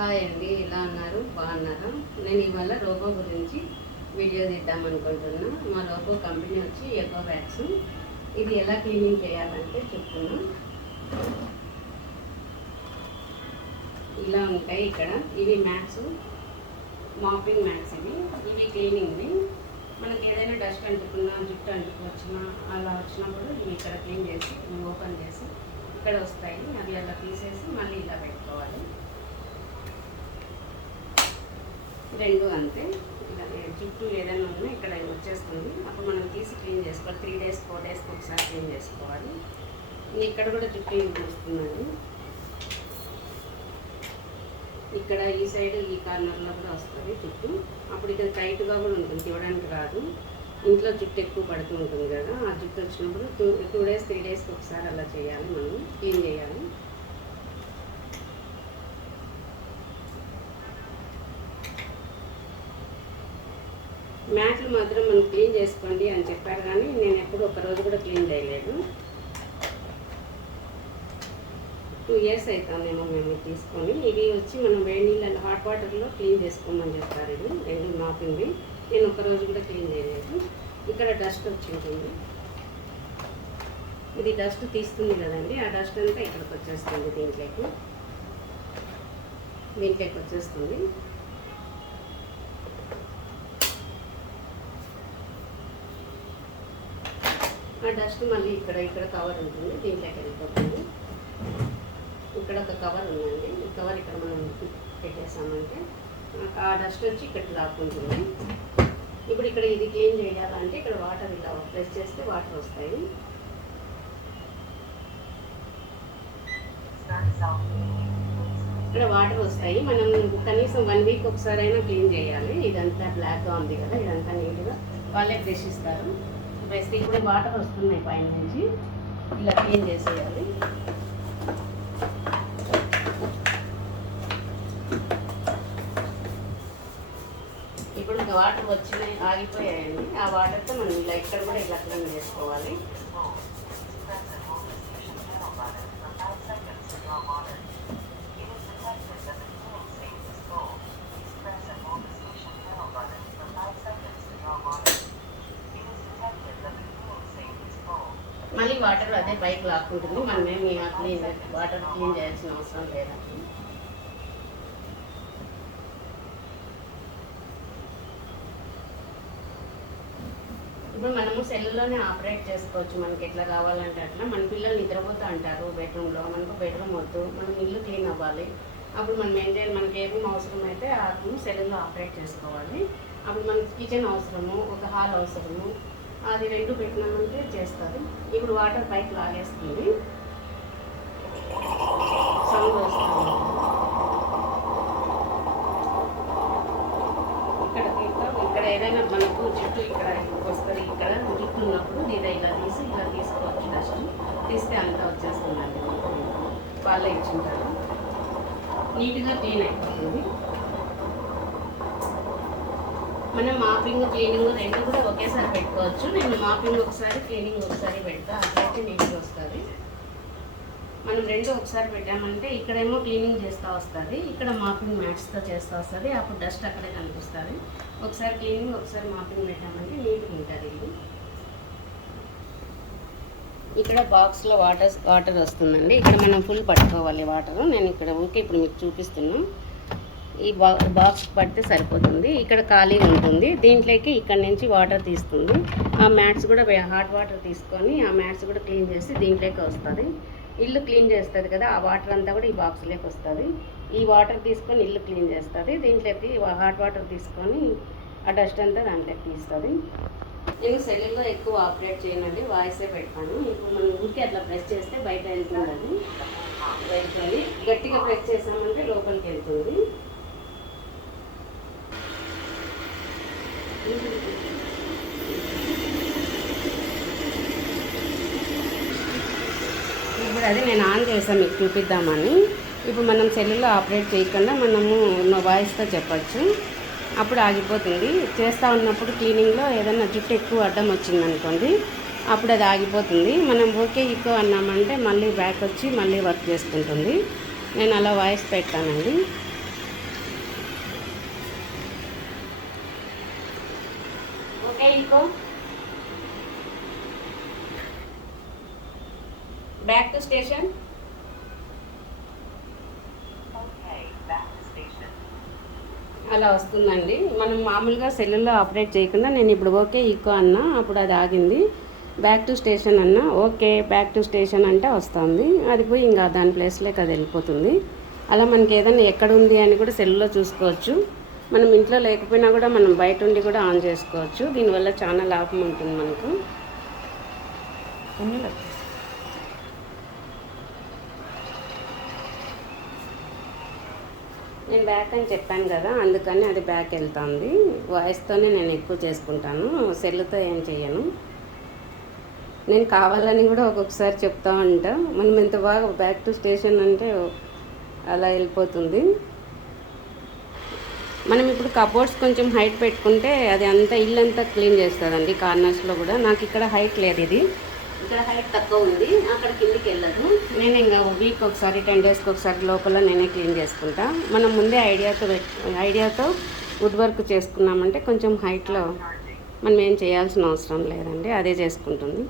Hi అండి, ఎలా ఉన్నారు? బాగున్నారా? నేను ఇవాళ రోబో గురించి వీడియో తీద్దాం అనుకుంటున్నా. మా రోబో కంపెనీ వచ్చి ఎకో వ్యాక్స్. ఇది ఎలా క్లీనింగ్ చేయాలంటే చెప్తున్నా. ఇలా ఉంటాయి ఇక్కడ. ఇవి మ్యాట్స్, మాపింగ్ మ్యాట్స్. ఇవి క్లీనింగ్వి. మనకి ఏదైనా డస్ట్ అంటుకున్నా, జుట్టు అంటుకొచ్చినా అలా వచ్చినప్పుడు ఇవి ఇక్కడ క్లీన్ చేసి ఓపెన్ చేసి ఇక్కడ వస్తాయి. అవి అలా తీసేసి మళ్ళీ ఇలా పెట్టుకోవాలి. రెండు అంతే. ఇలా జుట్టు ఏదైనా ఉన్నా ఇక్కడ వచ్చేస్తుంది. అప్పుడు మనం తీసి క్లీన్ చేసుకోవాలి. 3 days 4 days ఒకసారి క్లీన్ చేసుకోవాలి. ఇక్కడ కూడా జుట్టు వస్తుందండి. ఇక్కడ ఈ సైడ్ ఈ కార్నర్లో కూడా వస్తుంది జుట్టు. అప్పుడు ఇక్కడ టైట్గా కూడా ఉంటుంది, తివడానికి రాదు. ఇంట్లో జుట్టు ఎక్కువ పడుతూ ఉంటుంది కదా, ఆ జుట్టు వచ్చినప్పుడు 2 days 3 days ఒకసారి అలా చేయాలి, మనం క్లీన్ చేయాలి. మ్యాట్లు మాత్రం మనం క్లీన్ చేసుకోండి అని చెప్పారు, కానీ నేను ఎప్పుడు ఒకరోజు కూడా క్లీన్ చేయలేదు. 2 years అవుతుందేమో మేము తీసుకొని. ఇవి వచ్చి మనం వేడి నీళ్ళలో హాట్ వాటర్లో క్లీన్ చేసుకోమని చెప్పారు. ఇది రెండు మాపింది. నేను ఒకరోజు కూడా క్లీన్ చేయలేదు. ఇక్కడ డస్ట్ వచ్చి ఉంటుంది. ఇది డస్ట్ తీస్తుంది కదండి, ఆ డస్ట్ అంతా ఇక్కడికి వచ్చేస్తుంది. దీంట్లోకి వచ్చేస్తుంది. ఆ డస్ట్ మళ్ళీ ఇక్కడ కవర్ ఉంటుంది, దీంట్లోకి వెళ్ళిపోతుంది. ఇక్కడ ఒక కవర్ ఉందండి. ఈ కవర్ ఇక్కడ మనం పెట్టేసామంటే ఆ డస్ట్ వచ్చి ఇక్కడ లాక్కుంటుంది. ఇప్పుడు ఇక్కడ ఇది క్లీన్ చేయాలంటే ఇక్కడ వాటర్ ఇలా ప్రెస్ చేస్తే వాటర్ వస్తాయి. ఇక్కడ వాటర్ వస్తాయి. మనం కనీసం 1 week ఒకసారి అయినా క్లీన్ చేయాలి. ఇదంతా బ్లాక్గా ఉంది కదా, ఇదంతా నీట్గా వాళ్ళే బ్రష్ ఇస్తారు. బ్రష్ ఇప్పుడు వాటర్ వస్తున్నాయి పైన నుంచి, ఇలా క్లీన్ చేసేయాలి. ఇప్పుడు ఇంకా వాటర్ వచ్చినాయి, ఆగిపోయాయండి. ఆ వాటర్తో మనం ఇలా ఇక్కడ కూడా ఇలా క్లీన్ చేసుకోవాలి. మళ్ళీ వాటర్ అదే పైకి లాక్కుంటుంది. మనమేమి క్లీన్ వాటర్ క్లీన్ చేయాల్సిన అవసరం లేదండి. ఇప్పుడు మనము సెల్లులోనే ఆపరేట్ చేసుకోవచ్చు. మనకి ఎట్లా కావాలంటే అట్లా. మన పిల్లలు నిద్రపోతూ అంటారు బెడ్రూమ్లో, మనకు బెడ్రూమ్ వద్దు, మనం ఇల్లు క్లీన్ అవ్వాలి. అప్పుడు మనం మనకి ఏ రూమ్ అవసరం అయితే ఆ రూమ్ సెల్లులో ఆపరేట్ చేసుకోవాలి. అప్పుడు మనకి కిచెన్ అవసరము, ఒక హాల్ అవసరము, అది 2 పెట్టినామంటే చేస్తారు. ఇప్పుడు వాటర్ పైకి లాగేస్తుంది, సౌండ్ వస్తుంది. ఇక్కడ ఏదైనా మనకు జుట్టు ఇక్కడ వస్తుంది. ఇక్కడ జుట్టు ఉన్నప్పుడు దీని ఇలా తీసుకోవచ్చు. డస్ట్ తీస్తే అంతా వచ్చేస్తుందండి. వాళ్ళే ఇచ్చింటారు. నీట్గా క్లీన్ అయిపోతుంది. మనం మాపింగ్ క్లీనింగ్ 2 కూడా ఒకేసారి పెట్టుకోవచ్చు. నేను మాపింగ్ ఒకసారి క్లీనింగ్ ఒకసారి పెడతా, అట్లయితే నీట్గా వస్తుంది. మనం 2 ఒకసారి పెట్టామంటే ఇక్కడేమో క్లీనింగ్ చేస్తూ వస్తుంది, ఇక్కడ మాపింగ్ మ్యాట్స్తో చేస్తూ వస్తుంది. అప్పుడు డస్ట్ అక్కడే కనిపిస్తుంది. ఒకసారి క్లీనింగ్ ఒకసారి మాపింగ్ పెట్టామంటే నీట్గా ఉంటుంది. ఇది ఇక్కడ బాక్స్లో వాటర్ వస్తుందండి. ఇక్కడ మనం ఫుల్ పట్టుకోవాలి వాటర్. నేను ఇక్కడ ఇప్పుడు మీకు చూపిస్తున్నాను. ఈ బాక్స్ పడితే సరిపోతుంది. ఇక్కడ ఖాళీ ఉంటుంది, దీంట్లోకి ఇక్కడ నుంచి వాటర్ తీస్తుంది. ఆ మ్యాట్స్ కూడా హాట్ వాటర్ తీసుకొని ఆ మ్యాట్స్ కూడా క్లీన్ చేసి దీంట్లోకి వస్తుంది. ఇల్లు క్లీన్ చేస్తుంది కదా, ఆ వాటర్ అంతా కూడా ఈ బాక్స్లోకి వస్తుంది. ఈ వాటర్ తీసుకొని ఇల్లు క్లీన్ చేస్తుంది. దీంట్లోకి హాట్ వాటర్ తీసుకొని ఆ డస్ట్ అంతా దాంట్లోకి తీస్తుంది. నేను సెల్లులో ఎక్కువ ఆపరేట్ చేయనండి, వాయిసే పెడతాను. ఇప్పుడు మనం ఊరికి అట్లా ప్రెస్ చేస్తే బయట వెళ్తుంది. వెళ్తుంది గట్టిగా ప్రెస్ చేసామంటే లోపలికి వెళ్తుంది. ఇప్పుడు అది నేను ఆన్ చేసాను మీకు చూపిద్దామని. ఇప్పుడు మనం సెల్లులో ఆపరేట్ చేయకుండా మనము వాయిస్తో చెప్పచ్చు, అప్పుడు ఆగిపోతుంది. చేస్తూ ఉన్నప్పుడు క్లీనింగ్లో ఏదైనా జుట్టు ఎక్కువ అడ్డం వచ్చిందనుకోండి, అప్పుడు అది ఆగిపోతుంది. మనం ఓకే ఎక్కువ అన్నామంటే మళ్ళీ బ్యాక్ వచ్చి మళ్ళీ వర్క్ చేసుకుంటుంది. నేను అలా వాయిస్ పెట్టానండి. Okay echo back to station. అలా వస్తుందండి. మనం మామూలుగా సెల్లులో ఆపరేట్ చేయకుండా నేను ఇప్పుడు ఓకే ఈకో అన్నా, అప్పుడు అది ఆగింది. బ్యాక్ టు స్టేషన్ అన్నా, ఓకే బ్యాక్ టు స్టేషన్ అంటే వస్తుంది. అది పోయి ఇంకా దాని ప్లేస్లోకి అది వెళ్ళిపోతుంది. అలా మనకి ఏదైనా ఎక్కడ ఉంది అని కూడా సెల్లులో చూసుకోవచ్చు. మనం ఇంట్లో లేకపోయినా కూడా మనం బయట ఉండి కూడా ఆన్ చేసుకోవచ్చు. దీనివల్ల చాలా లాభం ఉంటుంది మనకు. నేను బ్యాక్ అని చెప్పాను కదా, అందుకని అది బ్యాక్ వెళ్తుంది. వాయిస్తోనే నేను ఎక్కువ చేసుకుంటాను, సెల్లుతో ఏం చెయ్యను. నేను కావాలని కూడా ఒక్కొక్కసారి చెప్తా ఉంటా. మనం ఎంత బాగా బ్యాక్ టు స్టేషన్ అంటే అలా వెళ్ళిపోతుంది. మనం ఇప్పుడు కబోర్డ్స్ కొంచెం హైట్ పెట్టుకుంటే అది అంతా ఇల్లంతా క్లీన్ చేస్తుందండి. కార్నర్స్లో కూడా నాకు ఇక్కడ హైట్ లేదు, ఇది ఇక్కడ హైట్ తక్కువ ఉంది, అక్కడ కిందికి వెళ్ళదు. నేను ఇంకా వీక్ ఒకసారి 10 డేస్కి ఒకసారి లోపల నేనే క్లీన్ చేసుకుంటా. మనం ముందే ఐడియాతో వుడ్ వర్క్ చేసుకున్నామంటే కొంచెం హైట్లో మనం ఏం చేయాల్సిన అవసరం లేదండి, అదే చేసుకుంటుంది.